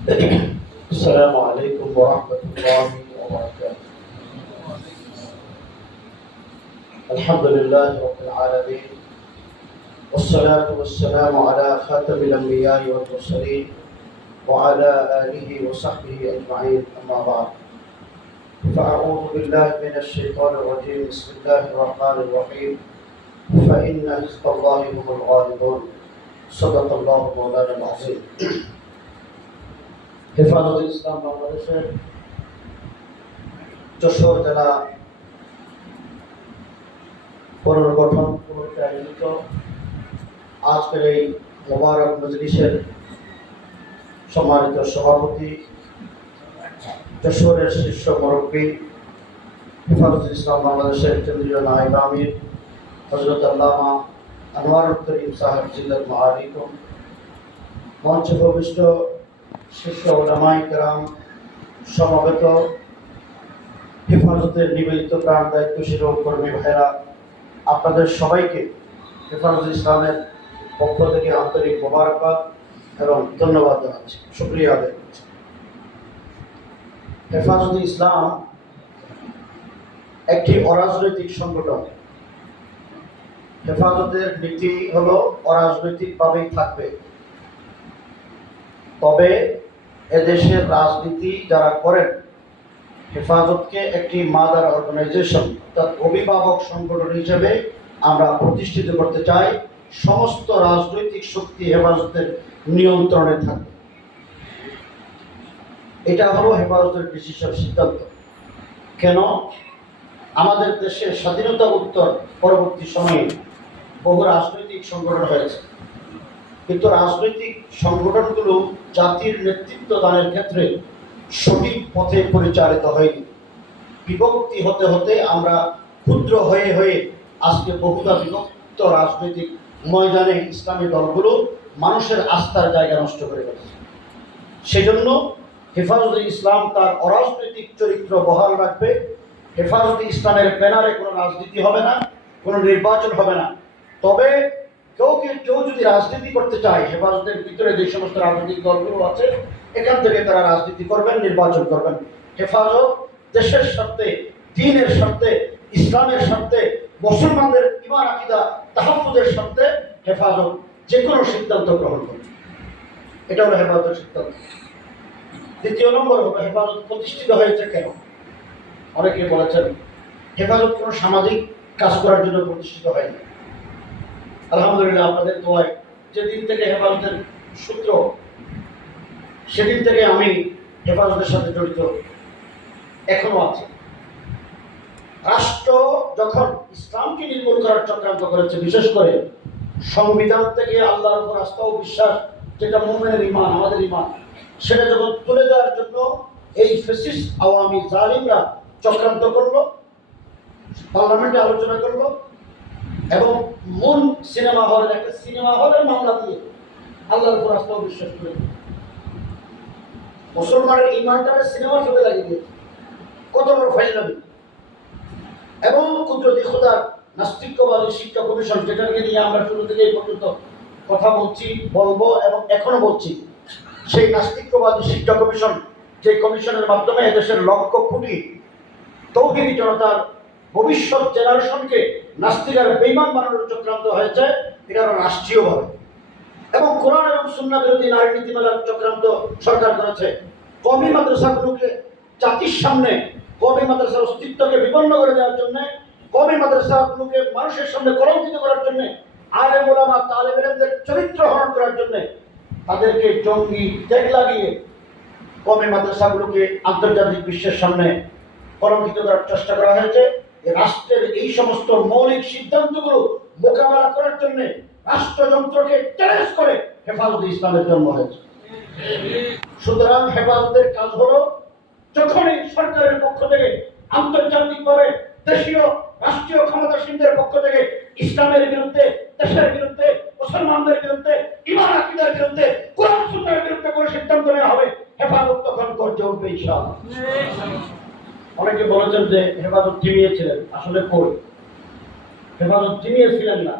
السلام عليكم ورحمة الله وبركاته. الحمد لله رب العالمين، والصلاة والسلام على خاتم الأنبياء والمرسلين وعلى آله وصحبه أجمعين، أما بعد. فأعوذ بالله من الشيطان الرجيم. بسم الله الرحمن الرحيم. فإن حزب الله هم الغالبون. صدق الله مولانا العظيم. হেফাজতে ইসলাম বাংলাদেশের যশোর জেলা পুনর্গঠন উপলক্ষে আয়োজিত আজকের এই মোবারক মজলিসের সম্মানিত সভাপতি, যশোরের শীর্ষ মুরব্বী, হেফাজতে ইসলাম বাংলাদেশের কেন্দ্রীয় নায়েব আমির হযরত আল্লামা আনোয়ারুল করিম সাহেব জিল্লাত মাআলিকুম, মঞ্চে উপবিষ্ট শীর্ষ উলামায়ে কেরাম, সমবেত হেফাজতের নিবেদিত প্রাণ দায়িত্বশীল ও কর্মী ভাইরা, আপনাদের সবাইকে হেফাজতে ইসলামের পক্ষ থেকে আন্তরিক মোবারকবাদ এবং ধন্যবাদ জানাচ্ছি, শুকরিয়া আদায় করছি। হেফাজতে ইসলাম একটি অরাজনৈতিক সংগঠন। হেফাজতের নীতি হলো অরাজনৈতিকভাবেই থাকবে, তবে এদেশের রাজনীতি যারা করেন হেফাজতকে একটি মাদার অর্গানাইজেশন অর্থাৎ অভিভাবক সংগঠন হিসেবে আমরা প্রতিষ্ঠিত করতে চাই। সমস্ত রাজনৈতিক শক্তি হেফাজতের নিয়ন্ত্রণে থাকবে, এটা হলো হেফাজতের বিশেষ সিদ্ধান্ত। কেন? আমাদের দেশের স্বাধীনতা উত্তর পরবর্তী সময়ে বহু রাজনৈতিক সংগঠন হয়েছে, কিন্তু রাজনৈতিক সংগঠনগুলো জাতির নেতৃত্ব দানের ক্ষেত্রে সঠিক পথে পরিচালিত হয়নি। বিভক্তি হতে হতে আমরা ক্ষুদ্র হয়ে হয়ে আজকে বহুদা বিভক্ত রাজনৈতিক ময়দানে ইসলামী দলগুলো মানুষের আস্থার জায়গা নষ্ট করে ফেলেছে। সেজন্য হেফাজতে ইসলাম তার অরাজনৈতিক চরিত্র বহাল রাখবে। হেফাজতে ইসলামের ব্যানারে কোনো রাজনীতি হবে না, কোনো নির্বাচন হবে না। তবে কেউ যদি রাজনীতি করতে চায়, হেফাজতের ভিতরে যে সমস্ত রাজনৈতিক দলগুলো আছে এখান থেকে তারা রাজনীতি করবেন, নির্বাচন করবেন। হেফাজত দেশের স্বার্থে, দ্বীনের স্বার্থে, ইসলামের স্বার্থে, মুসলমানদের ঈমান আকীদা তাহাফুজের স্বার্থে হেফাজত যে কোনো সিদ্ধান্ত গ্রহণ করবে। এটা হলো হেফাজতের সিদ্ধান্ত। দ্বিতীয় নম্বর হলো হেফাজত প্রতিষ্ঠিত হয়েছে কেন? অনেকে বলেছেন হেফাজত কোনো সামাজিক কাজ করার জন্য প্রতিষ্ঠিত হয়নি। আলহামদুলিল্লাহ, আপনাদের দোয়ায় যেদিন থেকে হেফাজতের সূত্র, সেদিন থেকে আমি হেফাজতের সাথে জড়িত, এখনো আছি। রাষ্ট্র যখন ইসলামকে নির্মূল করার চক্রান্ত করেছে, বিশেষ করে সংবিধান থেকে আল্লাহর উপর আস্থা ও বিশ্বাস, যেটা মুমিনের ঈমান, আমাদের ঈমান, সেটা যখন তুলে দেওয়ার জন্য এই ফ্যাসিস্ট আওয়ামী জালিমরা চক্রান্ত করলো, পার্লামেন্টে আলোচনা করলো এবং মূল সিনেমা হলের একটা সিনেমা হলের মামলা দিয়ে আল্লাহর উপর আস্থা ও বিশ্বাস করে মুসলমানের ঈমানটাকে সিনেমার সাথে লাগিয়ে দিয়েছে। কত বড় ফাইজলামি! এবং কুদরতি খোদার নাস্তিক্যবাদী শিক্ষা কমিশন, যেটাকে নিয়ে আমরা শুরু থেকে এই পর্যন্ত কথা বলছি, বলবো এবং এখনো বলছি, সেই নাস্তিক্যবাদী শিক্ষা কমিশন, যে কমিশনের মাধ্যমে এদেশের লক্ষ কোটি তৌহিদি জনতার ভবিষ্যৎ জেনারেশনকে নাস্তিক আর বেঈমান বানানোর চক্রান্ত হয়েছে, এটা রাষ্ট্রীয়ভাবে। এবং কোরআন এবং সুন্নাহ বিরোধী নারী নীতিমালার চক্রান্ত সরকার করেছে। কওমি মাদ্রাসাগুলোকে জাতির সামনে, কওমি মাদ্রাসার অস্তিত্বকে বিপন্ন করে দেওয়ার জন্য, কওমি মাদ্রাসাগুলোকে মানুষের সামনে কলঙ্কিত করার জন্য, আলেম ওলামা তালেব ইলমদের চরিত্র হরণ করার জন্য তাদেরকে জঙ্গি ট্যাগ লাগিয়ে কওমি মাদ্রাসাগুলোকে আন্তর্জাতিক বিশ্বের সামনে কলঙ্কিত করার চেষ্টা করা হয়েছে। রাষ্ট্রের এই সমস্ত মৌলিক সিদ্ধান্তগুলো মোকাবেলা করার জন্য রাষ্ট্রযন্ত্রকে চ্যালেঞ্জ করে হেফাজতে ইসলামের জন্ম হয়েছে। সুতরাং হেফাজতের কাজ হলো, যখনই সরকারের পক্ষ থেকে, আন্তর্জাতিকভাবে, দেশীয় রাষ্ট্রীয় ক্ষমতাসীনদের পক্ষ থেকে ইসলামের বিরুদ্ধে, দেশের বিরুদ্ধে, মুসলমানদের বিরুদ্ধে, ঈমান আকীদার বিরুদ্ধে, কোরআন সুন্নাহর বিরুদ্ধে কোনো সিদ্ধান্ত নেওয়া হবে, হেফাজত তখন গর্জে উঠবে ইনশাআল্লাহ। অনেকে বলেছেন যে হেফাজত জিমিয়েছিলেন, আসলে কই, হেফাজত জিমিয়েছিলেন না,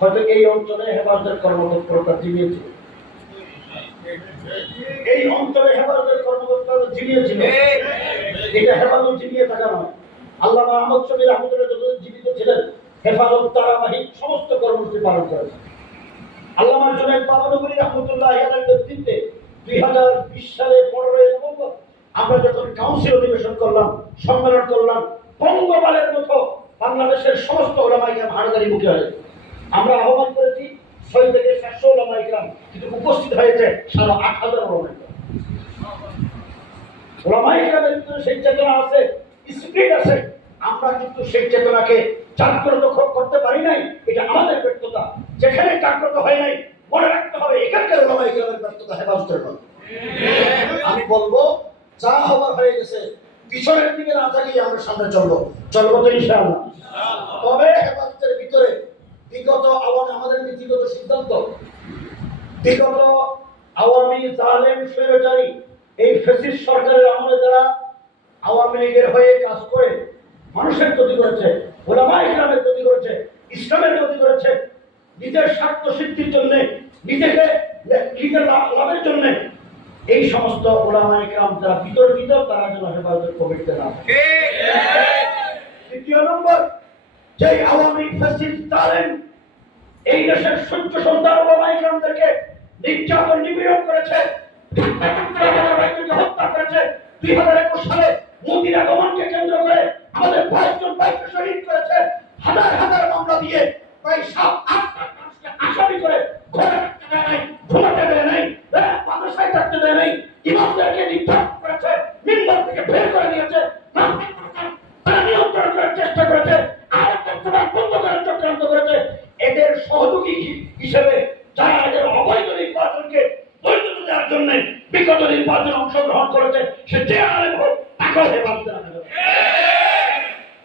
হয়তো এই অঞ্চলে হেফাজতের কর্মতৎপরতা জিমিয়েছিল। এই অঞ্চলে হেফাজতের কর্মকর্তারা জিনিয়েছিল, এটা হেফাজত জিনিয়ে থাকা নয়। আল্লামা আহমদ শফি রহমতুল্লাহ যতদিন জীবিত ছিলেন হেফাজত ধারাবাহিক সমস্ত কর্মসূচি পালন করেছে। আল্লামা জুনায়েদ বাবনগরী রহমতুল্লাহ আলাইহির নেতৃত্বে 2020 সালে 15 নভেম্বর আমরা যখন কাউন্সিল অধিবেশন করলাম, সম্মেলন করলাম, পঙ্গপালের মতো বাংলাদেশের সমস্ত ওলামায়ে কেরাম হাড়াদারি মুখে হয়েছে। আমরা আহ্বান করেছি 6 থেকে 700 ওলামায়ে কেরাম, কিন্তু উপস্থিত হয়েছে 8,500 ওলামায়ে কেরাম। ওলামায়ে কেরামের ভিতরে সেই চেতনা আছে, স্পিরিট আছে, আমরা কিন্তু সেই চেতনাকে জাগ্রত করতে পারি নাই। এটা আমাদের ব্যর্থতা। যেখানে জাগ্রত হয় নাই মনে রাখতে হবে এখানকার ওলামায়ে কেরামের ব্যর্থতা, হেফাজতের নয়। আমি বলবো যা হবার হয়ে গেছে, পিছনের দিকে না তাকিয়ে আমরা সামনে চলবো তো ইনশাআল্লাহ। তবে হেফাজতের ভিতরে বিগত আওয়ামী আমাদের নীতিগত সিদ্ধান্ত, বিগত আওয়ামী জালেম স্বৈরাচারী এই ফ্যাসিস্ট সরকারের আমলে যারা আওয়ামী লীগের হয়ে কাজ করে মানুষের ক্ষতি করেছে, ওলামায়ে কেরামের ক্ষতি করেছে, ইসলামের ক্ষতি করেছে, নিজের স্বার্থ সিদ্ধির জন্য, নিজেকে লীগের লাভের জন্য, এই সমস্ত ওলামায়ে কেরাম যারা বিতর্কিত তারা যেন হেফাজতের কমিটিতে না থাকে। দ্বিতীয় নম্বর, যে আওয়ামী ফ্যাসিস্ট জালেম এই দেশের সূর্য সন্তান ওলামায়ে কেরামদেরকে নির্যাতন নিপীড়ন করেছে, হত্যা করেছে, 2021 সালে মোদির আগমনকে কেন্দ্র করে আমাদের 22 জন ভাইকে শহীদ করেছে, হাজার হাজার মামলা দিয়ে প্রায় 7-8টা মানুষকে আসামি করে ঘরে রাখতে দেয় নাই, ঘুমাতে দেয় নাই, মাদ্রাসায় থাকতে দেয় নাই, ইমামদেরকে নির্যাতন করেছে, মিম্বার থেকে বের করে দিয়েছে, তারা নিয়ন্ত্রণ করার চেষ্টা করেছে, আর বন্ধ করার চক্রান্ত করেছে। এদের সহযোগী হিসেবে যারা এদের অবৈধ নির্বাচনকে বৈধতা দেওয়ার জন্য বিগত নির্বাচন অংশগ্রহণ করেছে, সে যে আলেম হোক তাকেও হেফাজতে রাখা যাবে।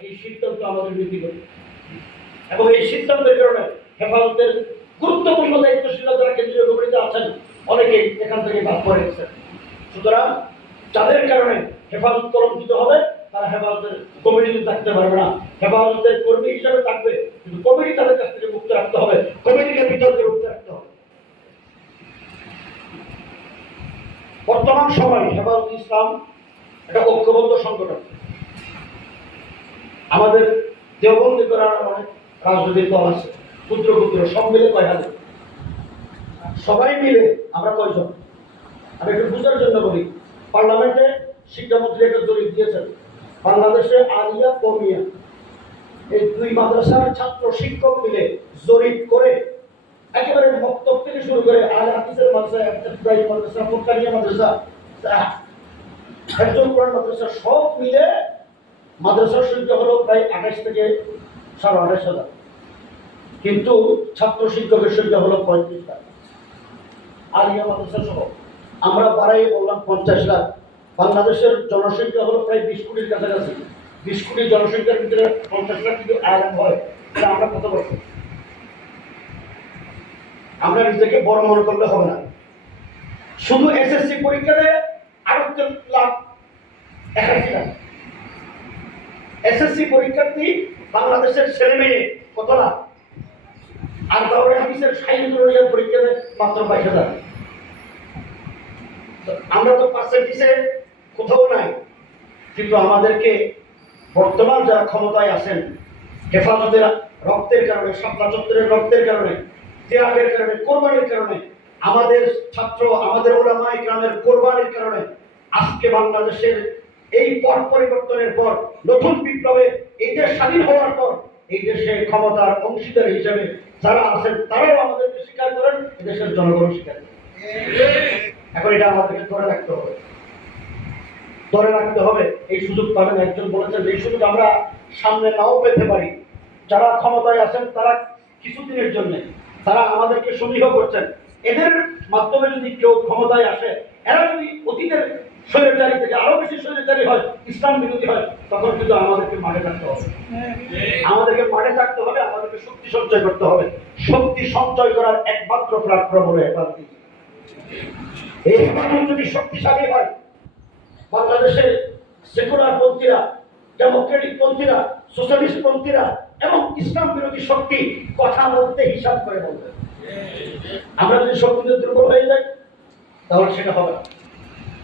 এই সিদ্ধান্ত আমাদের নীতিগত, এবং এই সিদ্ধান্তের কারণে হেফাজতের গুরুত্বপূর্ণ দায়িত্বশীলরা যারা কেন্দ্রীয় কমিটিতে আছেন অনেকেই এখান থেকে বাদ পড়ে গেছেন। সুতরাং যাদের কারণে হেফাজত কলঙ্কিত হবে তারা হেফাজতের কমিটিতে থাকতে পারবে না, হেফাজতের কর্মী হিসেবে থাকবে, কিন্তু কমিটি তাদের কাছ থেকে মুক্ত রাখতে হবে, কমিটিকে বিতর্কের মুক্ত রাখতে হবে। বর্তমান সময়ে হেফাজত ইসলাম একটা ঐক্যবদ্ধ সংগঠন। আমাদের দেওবন্দি করার অনেক রাজনৈতিক দল আছে, ক্ষুদ্র ক্ষুদ্র, সব মিলে কয় হাজার। সবাই মিলে আমরা কয়জন? আমি একটু বুঝার জন্য বলি, পার্লামেন্টে শিক্ষামন্ত্রী একটা জরিপ দিয়েছেন, বাংলাদেশে আলিয়া কমিয়া এই 2 মাদ্রাসার ছাত্র শিক্ষক মিলে জরিপ করে একেবারে মক্তব থেকে শুরু করে আল হাদিসের মাদ্রাসা, ইব্রাহিম মাদ্রাসা, ফুরকানিয়া মাদ্রাসা, হেফজুল কোরআন মাদ্রাসা, সব মিলে মাদ্রাসার সংখ্যা হলো প্রায় 28 থেকে 28,500, কিন্তু ছাত্র শিক্ষকের সংখ্যা হলো 35 লাখ। আলিয়া মাদ্রাসা সহ আমরা বাড়াই বললাম 50 লাখ। বাংলাদেশের জনসংখ্যা হলো প্রায় 20 কোটির কাছাকাছি। 20 কোটি জনসংখ্যার ভিতরে 50 লাখ যদি আলেম হয় তাহলে আমরা কত বড়? আমরা নিজেকে বড় মনে করলে হবে না। শুধু এসএসসি পরীক্ষা দেয় 38 লাখ 81 লাখ এসএসসি পরীক্ষার্থী বাংলাদেশের ছেলে মেয়ে কত লাখ? আর দাওরায়ে হাদিসের সাহিত্যের পরীক্ষা দেয় মাত্র 22,000। আমরা তো পার্সেন্টেজে কোথাও নাই, কিন্তু আমাদেরকে বর্তমান যারা ক্ষমতায় আছেন হেফাজতের রক্তের কারণে, শাপলা চত্বরের রক্তের কারণে, ত্যাগের কারণে, কোরবানির কারণে, আমাদের ছাত্র, আমাদের ওলামায়ে কেরামের কোরবানির কারণে আজকে বাংলাদেশের এই পট পরিবর্তনের পর, নতুন বিপ্লবে এই দেশ স্বাধীন হওয়ার পর এই দেশে ক্ষমতার অংশীদার হিসেবে যারা আছেন তারাও আমাদেরকে স্বীকার করেন, এদেশের জনগণ স্বীকার করেন। এখন এটা আমাদেরকে ধরে রাখতে হবে, ধরে রাখতে হবে। এই সুযোগ পাবেন, একজন বলেছেন এই সুযোগ আমরা সামনে নাও পেতে পারি। যারা ক্ষমতায় আছেন তারা কিছুদিনের জন্য তারা আমাদেরকে সমীহ করছেন, এদের মাধ্যমে যদি কেউ ক্ষমতায় আসে, এরা যদি অতীতের স্বৈরাচারী থেকে আরো বেশি স্বৈরাচারী হয়, ইসলাম বিরোধী হয়, তখন কিন্তু আমাদেরকে মাঠে থাকতে হবে, আমাদেরকে মাঠে থাকতে হবে, আমাদেরকে শক্তি সঞ্চয় করতে হবে। শক্তি সঞ্চয় করার একমাত্র প্ল্যাটফর্ম হলো হেফাজত। এই হেফাজত যদি শক্তিশালী হয়, বাংলাদেশের সেকুলার পন্থীরা, ডেমোক্রেটিক পন্থীরা, সোশ্যালিস্ট পন্থীরা এবং ইসলাম বিরোধী শক্তি কথা বলতে হিসাব করে বলবে। আমরা যদি শক্তিতে দুর্বল হয়ে যাই তাহলে সেটা হবে না।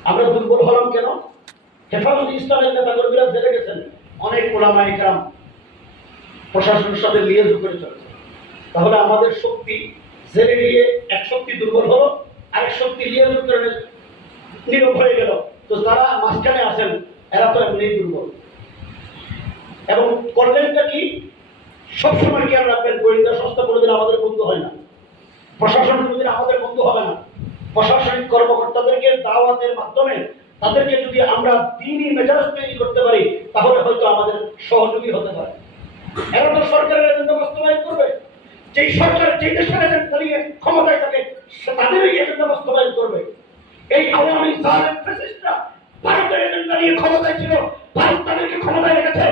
আমরা দুর্বল হলাম কেন? হেফাজতে ইসলামের নেতা কর্মীরা জেলে গেছেন, অনেক ওলামা ইকরাম প্রশাসনের সাথে লিয়াজ করে চলেছে। তাহলে আমাদের শক্তি জেলে গিয়ে এক শক্তি দুর্বল হলো, আরেক শক্তি লিয়াজ করে নীরব হয়ে গেল। তো যারা মাঝখানে আছেন এরা তো এমনি দুর্বল। এবং করলেনটা কি? সবসময় খেয়াল রাখবেন, গোয়েন্দা সংস্থা কোনোদিন আমাদের বন্ধু হয় না, প্রশাসন কোনোদিন আমাদের বন্ধু হবে না। প্রশাসনিক কর্মকর্তাদেরকে দাওয়াতের মাধ্যমে তাদেরকে যদি আমরা দ্বীনি মেজাজ তৈরি করতে পারি, তাহলে হয়তো আমাদের সহযোগী হতে পারে। এরা তো সরকারের এজেন্ডা বাস্তবায়ন করবে। যেই সরকার যেই দেশের এজেন্ডা নিয়ে ক্ষমতায় থাকে তাদেরই এজেন্ডা বাস্তবায়ন করবে। এই আওয়ামী জালেম ফ্যাসিস্টরা ভারতের এজেন্ডা নিয়ে ক্ষমতায় ছিল, ভারত তাদেরকে ক্ষমতায় রেখেছে,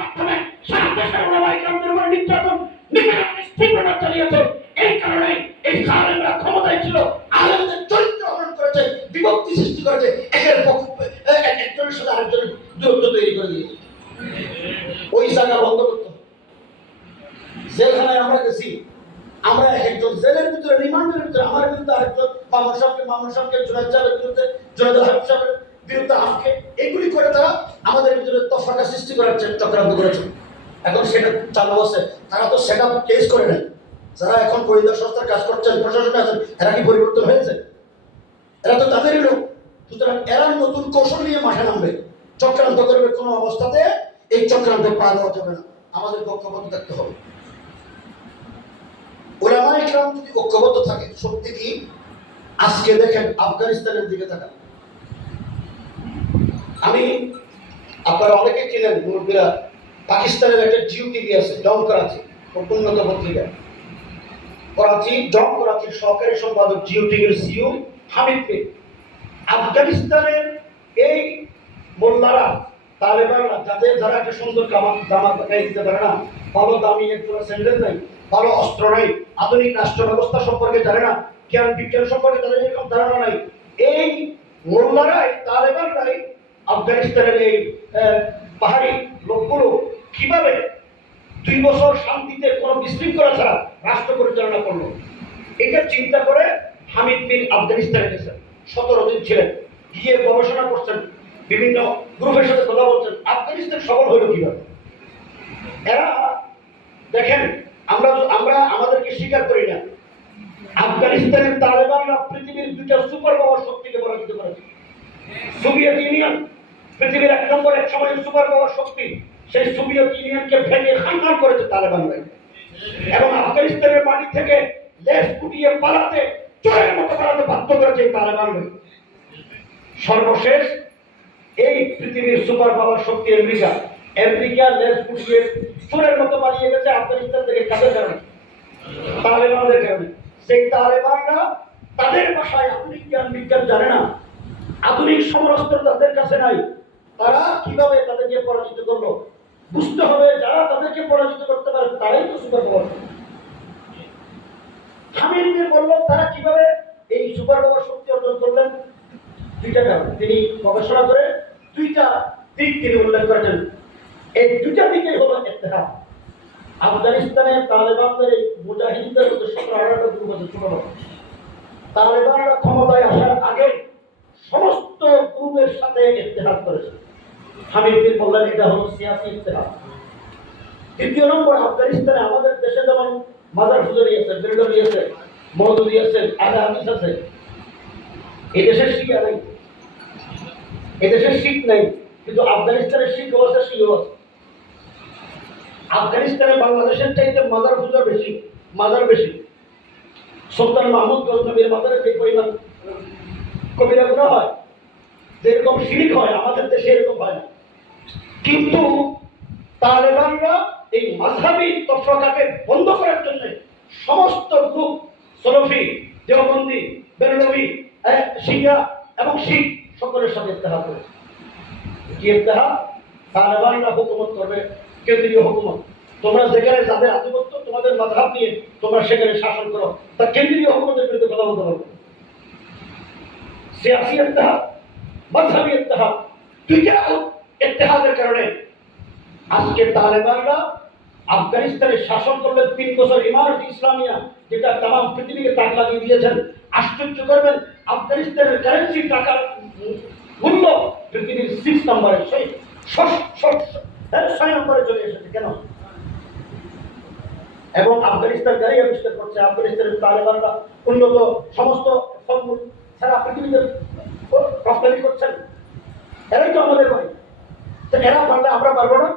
মাধ্যমে সারা দেশের ওলামা ইকরামদের উপর নির্যাতন নিপীড়ন চালিয়েছে। এই কারণে এই জালেমরা ক্ষমতায় ছিল, আলেমদের চরিত্র হরণ করেছে, বিভক্তি সৃষ্টি করেছে, একজনের সাথে আরেকজনের দূরত্ব তৈরি করে দিয়েছে। ওই জায়গা বন্ধ করতে হবে। জেলখানায় আমরা গেছি, আমরা একজন জেলের ভিতরে রিমান্ডের ভিতরে আমার বিরুদ্ধে আরেকজন, মামুন সাহেবকে জুনায়েদ সাহেবের বিরুদ্ধে, জুনায়েদ হাবিব সাহেবের বিরুদ্ধে আমাকে, এগুলি করে তারা আমাদের ভিতরে তফাকা সৃষ্টি করার চক্রান্ত করেছে। এখন সেটা চালু আছে, তারা তো সেটা কেস করে নেয়। যারা এখন গোয়েন্দা সংস্থার কাজ করছেন, প্রশাসনে আছেন, এরা কি পরিবর্তন হয়েছে? এরা তো তাদেরই লোক। সুতরাং এরা নতুন কৌশল নিয়ে মাঠে নামবে, চক্রান্ত করবে। কোনো অবস্থাতে এই চক্রান্তে পা দেওয়া যাবে না, আমাদের ঐক্যবদ্ধ থাকতে হবে। ওলামা ইকরাম যদি ঐক্যবদ্ধ থাকে, সত্যি কি আজকে দেখেন আফগানিস্তানের দিকে তাকান। আমি আপনারা অনেকে চিনেন মুরব্বীরা, পাকিস্তানের একটা জিও টিভি আছে, ডন করাচি, উন্নত পত্রিকা করাচি, ডন করাচির সহকারী সম্পাদক জিও টিভির সিইও হামিদ পীর। আফগানিস্তানের এই মোল্লারা, তালেবানরা, যারা একটা সুন্দর জামা গায়ে দিতে পারে না, ভালো দামি একজোড়া স্যান্ডেল নাই, ভালো অস্ত্র নাই, আধুনিক রাষ্ট্র ব্যবস্থা সম্পর্কে জানে না, জ্ঞান বিজ্ঞান সম্পর্কে তাদের এরকম ধারণা নাই, এই মোল্লারাই, তালেবানরাই আফগানিস্তানের এই পাহাড়ি লোকগুলো কিভাবে 2 বছর শান্তিতে কোনো বিশৃঙ্খলা ছাড়া রাষ্ট্র পরিচালনা করলো, এটা চিন্তা করে হামিদ বিন আফগানিস্তানে গেছেন। 17 দিন ছিলেন, গিয়ে গবেষণা করছেন, বিভিন্ন গ্রুপের সাথে কথা বলছেন, আফগানিস্তান সফল হইল কিভাবে। এরা দেখেন, আমরা আমাদেরকে স্বীকার করি না, আফগানিস্তানের তালেবানরা পৃথিবীর 2টা সুপার পাওয়ার শক্তিকে পরাজিত করেছে। সোভিয়েত ইউনিয়ন পৃথিবীর 1 নম্বর এক সময়ের সুপার পাওয়ার শক্তি, সেই সোভিয়েত ইউনিয়নকে ভেঙে খানখান করেছে তালেবানরা। এবং আফগানিস্তানের মাটি থেকে লেজ গুটিয়ে পালাতে, চোরের মতো পালাতে বাধ্য করেছে তালেবানরা। সর্বশেষ এই পৃথিবীর সুপার পাওয়ার শক্তি আমেরিকা লেজ গুটিয়ে চোরের মতো পালিয়ে গেছে আফগানিস্তান থেকে। কাদের কারণে? তালেবানদের কারণে। সেই তালেবানরা তাদের ভাষায় আধুনিক জ্ঞান বিজ্ঞান জানে না, আধুনিক সমরাস্ত্র তাদের কাছে নাই। তারা কিভাবে তাদেরকে পরাজিত করলো? বুঝতে হবে, যারা তাদেরকে পরাজিত করতে পারে তারাই তো সুপার পাওয়ার। হামিদ বললেন তারা কিভাবে এই সুপার পাওয়ার শক্তি অর্জন করলেন। 2টা কারণ তিনি গবেষণা করে 2টা দিক তিনি উল্লেখ করেছেন। এই 2টা দিকই হলো ইত্তেহাদ। আফগানিস্তানের তালেবানদের এই মুজাহিদদের মধ্যে 17-18টা গ্রুপ আছে, ছোট বড়। তালেবানরা ক্ষমতায় আসার আগে সমস্ত গ্রুপের সাথে ইত্তেহাদ করেছে। হামিদ বিন বললেন এটা হলো সিয়াসি ইত্তেহাদ। দ্বিতীয় নম্বর, আফগানিস্তানে আমাদের দেশে যেমন মাজার ফুজারি আছে, বেরডরি আছে, মওদুদি আছে, আহলে হাদিস আছে, এই দেশের শিয়া নাই, এই দেশের শিখ নাই, কিন্তু আফগানিস্তানের শিখও আছে, শিও আছে। আফগানিস্তানে বাংলাদেশের চাইতে মাজার পূজা বেশি, মাজার বেশি। সুলতান মাহমুদ গজনবীর মাজারে যে পরিমাণ কবিরা গুনাহ হয়, যেরকম শিরিক হয়, আমাদের দেশে এরকম হয় না। কিন্তু তালেবানরা এই মাযহাবী তফরকাকে বন্ধ করার জন্য সমস্ত গ্রুপ, সলফি, দেওবন্দি, বেরলভী, শিয়া এবং শিখ সকলের সাথে ইত্তেহাদ করেছে। কি ইত্তেহাদ? তালেবানরা হুকুমত করবে, কেন্দ্রীয় হুকুমত। তোমরা যেখানে যাদের আধিপত্য, তোমাদের মাযহাব নিয়ে তোমরা সেখানে শাসন করো, তা কেন্দ্রীয় হুকুমতের বিরুদ্ধে কথা বলতে পারবে। সিয়াসি ইত্তেহাদ, মাযহাবী ইত্তেহাদ, 2টা ইত্তেহাদের কারণে আজকে তালেবানরা আফগানিস্তানে শাসন করলে 3 বছর ইমারত ইসলামিয়া, যেটা তাম পৃথিবীকে তাক লাগিয়ে দিয়েছেন। আশ্চর্য করবেন, আফগানিস্তানের কারেন্সি টাকার মূল্য পৃথিবীর 6 নম্বরে, সেই 6 নম্বরে চলে এসেছে। কেন? এবং আফগানিস্তান গাড়ি আবিষ্কার করছে, আফগানিস্তানের তালেবানরা উন্নত সমস্ত ফলমূল সারা পৃথিবীতে রপ্তানি করছেন। এরাই তো আমাদের ভাই। তো এরা পারলে আমরা পারবো না?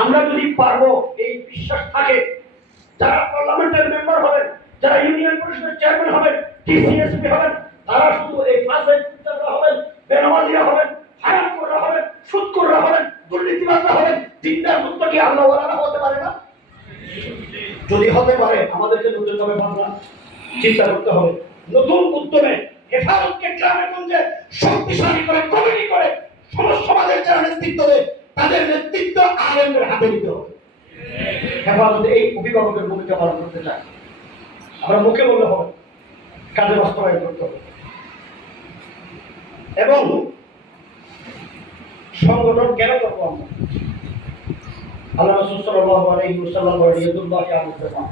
আমরা যদি পারবো, এই বিশ্বাস থাকে, যারা পার্লামেন্টের মেম্বার হবেন, যারা ইউনিয়ন পরিষদের চেয়ারম্যান হবেন, টিসিএসপি হবেন, তারা শুধু এই ফাঁসের চিন্তারা হবেন, বেনামাজিরা হবেন, হারামখোররা হবেন, সুদখোররা হবেন, দুর্নীতিবাজরা হবেন, দিনদার মুত্তাকি আল্লাহওয়ালারা হতে পারে না? যদি হতে পারে, আমাদেরকে নতুনভাবে ভাবনা চিন্তা করতে হবে। নতুন উদ্যমে হেফাজতকে গ্রামে গঞ্জে শক্তিশালী করে, কমিটি করে, সমাজের যারা নেতৃত্ব দেয় তাদের নেতৃত্ব আলেমদের হাতে দিতে হবে। হেফাজতে এই অভিভাবকের ভূমিকা পালন করতে চায়। আমরা মুখে বললে হবে, কাজে বাস্তবায়ন করতে হবে। এবং সংগঠন কেন করবো আমরা? আল্লাহ রাসূল সাল্লাল্লাহু আলাইহি ওয়াসাল্লাম বলেন, ইয়াদুল্লাহি আলাল জামাআহ,